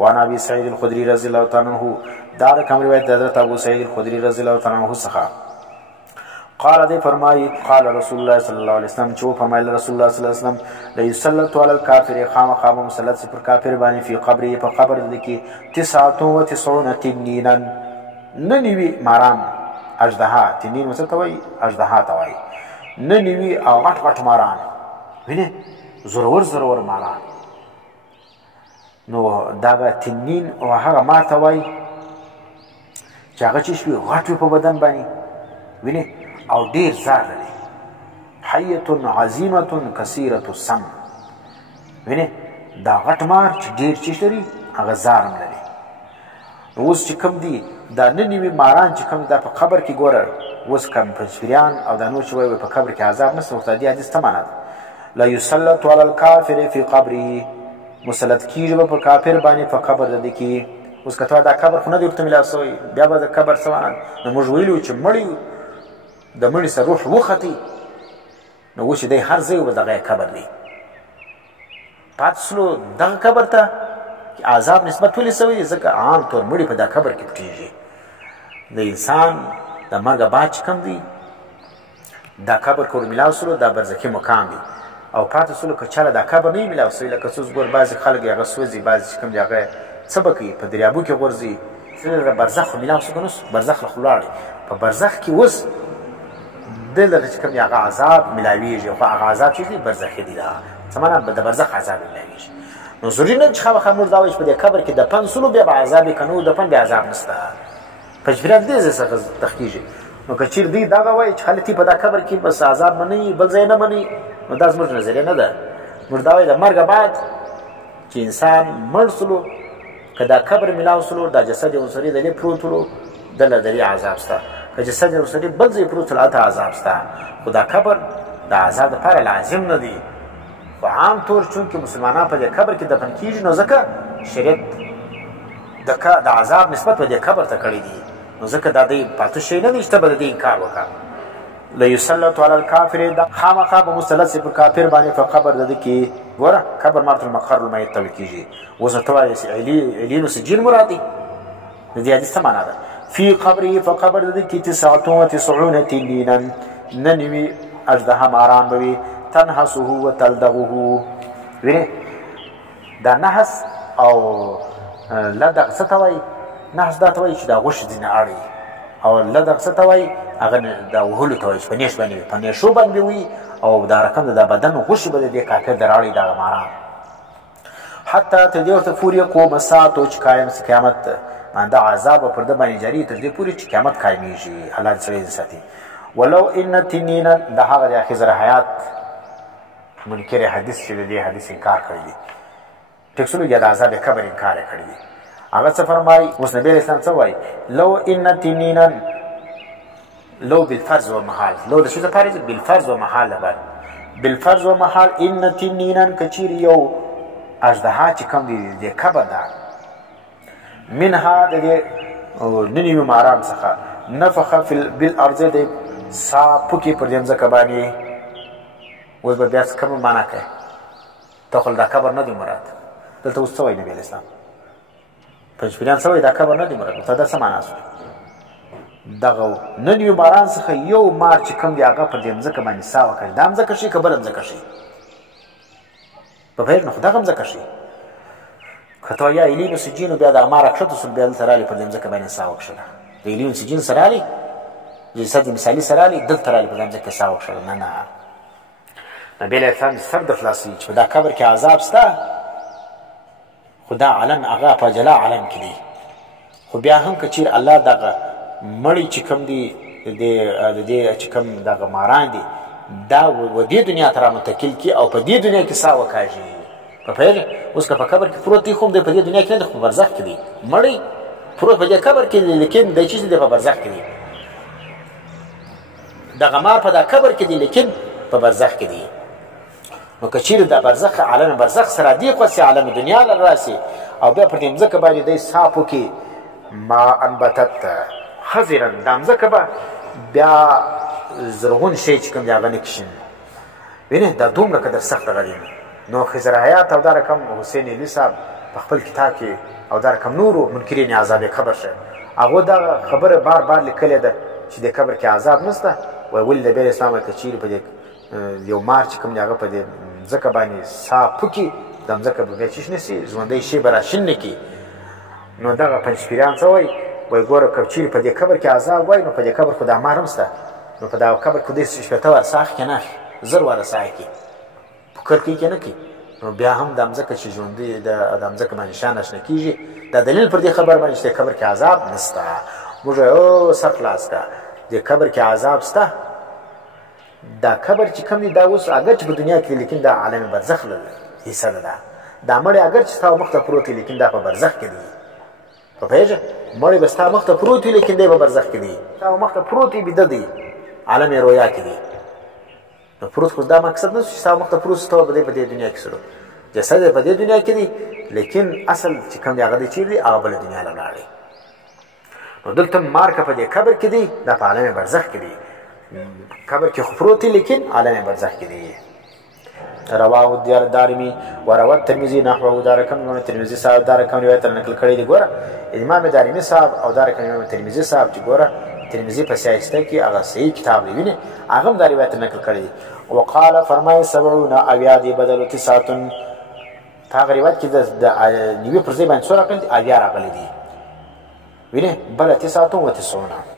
وعن ابي سعيد الخدري رضي الله تعالى عنه دا کوم روایت د حضرت ابو سعید الخدری رضی الله تعالی عنہ څخه قال دې فرمایي قال رسول الله صلی الله علیه وسلم چې فرمایله رسول الله صلی الله علیه وسلم ليسلط على الكافر خامخا مسلط پر کافر باندې فی قبره په قبر د کې 99 تنینا ننوي ماران اژدها تنین څه ته وایي اژدها ته وایي ننوي او غټ غټ ماران ویني زورور ماران نو دا تنین او هغه ما ته وایي چې هغه چې شوي غټ وي په بدن باندې ویني او ډېر زار لري حیة عظیمة کثیرة السم ویني دا غټ مار چې ډېر چیش لري هغه زار هم لري نو اوس چې کوم دي دا ننوي ماران چې کوم دا په قبر کې ګوره اوس کم پنځپیریان او دا نور چې وایي په قبر کې عذاب نشته ورته دې حدیث څه معنا ده لا یسلط علی الکافر فی قبره مسلط کېږي به په کافر باندې په قبر د ده کې اوس که ته دا قبر خو نه دی ورته میلاو سوی بیا به د قبر څه معنا نو موږ ویلي چې مړی د مړي سره روح وختي نو اوس چې دی هر ځای به دغه قبر دی پاتې سلو دغه قبر ته عذاب نسبت ولې سوی دی ځکه عام طور مړي په دا قبر کې پټېږي د انسان د مرګه بعد چې کوم دی دا قبر که ور میلاو سلو دا برزخي مقام دی او پاتې سلو که چاله دا قبر نه وي میلاو سوی لکه څوس ګور بعضې خلک هغه سوځي بعضې چې کوم دی هغه څه به کوي په دریابو کې غورځي برزخ خو میلاو سو که نه سو برزخ له خو لاړې په برزخ کې اوس ده لره چې کوم دی هغه عذاب میلاویږي خو هغه عذاب چې دی برزخي دی دا څه معنا د برزخ عذاب میلاویږي نو ضروري نه چې خامخا موږ دا وایو چې په دې قبر کې دفن سلو بیا به عذاب یې که نه و دفن بیا عذاب نشته پنځپیریان دې ځای څخه تښتېږي نو که چېر دوی دغه وایي چې خالتي په دا قبر کې بس عذاب منئ بل ځای نه منئ نو دا زموږ نظریه نه ده موږ دا وایو د مرګه بعد چې انسان مړ سلو که دا قبر میلاو سلو دا جسد عنصري د دې پروت ولو دله د دې عذاب شته که جسد عنصري بل ځای پروت ولو هلته عذاب شته خو دا قبر د عذاب دپاره لازم نه دی خو عام طور چونکې مسلمانان په دې قبر کې دفن کېږي نو ځکه شریعت د عذاب نسبت په دې قبر ته کړی دی نو ځکه دا دی پاتې شی نه دی چې ته به د دې انکار وکړه لیسلط علی الکافر دا خامخا به مسلط سي پر کافر باندې په قبر د ده کې ګوره قبر مارت المقر المیت ته ویل کېږي اوس ورته وایي علین و سجین مراد دی د دې حدیث څه معنا ده فی قبره په قبر د ده کې 99 تنینا ننوي اژدها ماران به وي تنحسه و تلدغه وینې دا نحس او لدغ څه ته وایي نحس دا ته وایي چې دا غوښې ځینې اړوي او لدغ څه ته وایي هغه دا وهلو ته وایي چې په نیش باندې وي په نیشو باندې وي او دا رقم د دا بدن غوښې به د دې کافر در اړوي دغه ماران حتی تر دې ورته پورې قوم ساعتو چې قایم سي قیامت دا عذاب به پر ده باندې جاري تر دې پورې چې قیامت قایمېږي الله دې سړی دې ساتي ولو ان تنینا د هغه د خضر حیات منکر حدیث چې د دې حدیث انکار کړی دی ټیکسلو یا د عذاب قبر انکار یې کړی دی هغه څه فرمایي اوس نبي علیه السلام څه وایي لو ان تنینا لو بالفرض و محال لو د څه دپاره بالفرض و محال لپاره بالفرض و محال ان تنینا که چیرې یو اژدها چې کوم دی د قبر ده منها د دې ننوي ماران څخه نفخه بالارض د سا پوکې پر دې مځکه باندې اوس به بیا کومه معنا کوي ته خو دا قبر نه دی مراد دلته اوس څه وایي نبي علیه السلام پنځپیریان څه وایي دا قبر نه دی مراد ته دا څه معنا شوه دغه ننوي ماران څخه یو مار چې کوم دی هغه پر دې مځکه باندې سا وکړي دا مځکه شي که بله مځکه شي په پوهېږ نو خو دغه مځکه شي که ته یا ایلین و سجین بیا دغه مار راکښته سول بیا دلته رالي پر دې مځکه باندې سا وکښله د ایلین و سجین سره رالي جسد مثالي سره رالي دلته رالي پر دې مځکه سا وکښله نه نه نبي علیه السلام سر در خلاصوي چې په دا قبر کې عذاب شته خو دا علن هغه په جلا علن کې دی خو بیا هم که چیر الله دغه مړی چې کوم دی د دې چې کوم دغه ماران دي دا و دې دنیا ته رامنتقل کړي او په دې دنیا کې سا وکاږي په پوهېږې اوس که په قبر کې پروت دی خو هم دی په دې دنیا کې نه دی خو په برزخ کې دی مړی پروت په دې قبر کې دی لیکن دی چې دی په برزخ کې دی دغه مار په دا قبر کې دی لیکن په برزخ کې دی نو که چیرې دا برزخ عالم برزخ سره دی خو سي عالم دنیا له راسي او بیا پر دې مځکه باندې دی ساپو کې ما انبتت خضرا دا مځکه به بیا زرغون شی چې کوم دی هغه نه کښېني وینې دا دومره قدر سخت غریم نو خضر حیات او دا رقم حسین علي صاحب په خپل کتاب کې او دا رقم نورو منکرین عذاب قبر شه هغه دا خبره بار بار لیکلې ده چې د قبر کې عذاب نشته وای ولې نبی اسلام ته چیرې په دې یو مار چې کوم هغه په دې ځکه باندې صاف پکې د ځکه به چیش نسی ژوندۍ شی برا شین کی نو دغه پنځپیران څه وای ګوره که چیرې په دې قبر کې عذاب وای نو په دې قبر خو دا مار هم شته نو په دا قبر کې دې شپېته ور ساخ کې نه زر ور ساخ کې فکر کې نه کی نو بیا هم د ځکه چې ژوندۍ د ځکه باندې شان نشنه کیږي دا دلیل پر دې خبر باندې چې قبر کې عذاب نشته موږ او سر خلاص کا دې قبر کې عذاب شته دا قبر چې کوم دی دا اوس اگر چې په دنیا کې لیکن دا عالم برزخ له حصہ ده دا مړی اگر چې تاسو مخ ته پروت لیکن دا په برزخ کې دی په پیژه مړی بس تاسو مخ ته پروت لیکن دا په برزخ کې دی تاسو مخ ته پروت بيد دی عالم رویا کې دی نو پروت خو دا مقصد نه چې تاسو مخ ته پروت تاسو په دې دنیا کې سره جسد په دې دنیا کې دی لیکن اصل چې کوم دی هغه دی چې دی هغه بل دنیا لاړی نو دلته مارکه په دې قبر کې دی دا په عالم برزخ کې دی قبر کې خفروتی لیکن عالم برزخ کې دی رواه الدارمي وروى الترمذي نحوه دارکم ترمذي صاحب دارکم روایت نقل کړی دی ګوره امام دارمي صاحب او دارکم امام ترمذي صاحب چې ګوره ترمذي په سیاسته کې هغه صحیح کتاب دی ویني هغه دا روایت نقل کړی وقال فرمای 70 اویادی بدل 9 هغه روایت کې د نیوی پر ځای باندې څو راغلي اویا راغلي دي ویني بل 9 و 90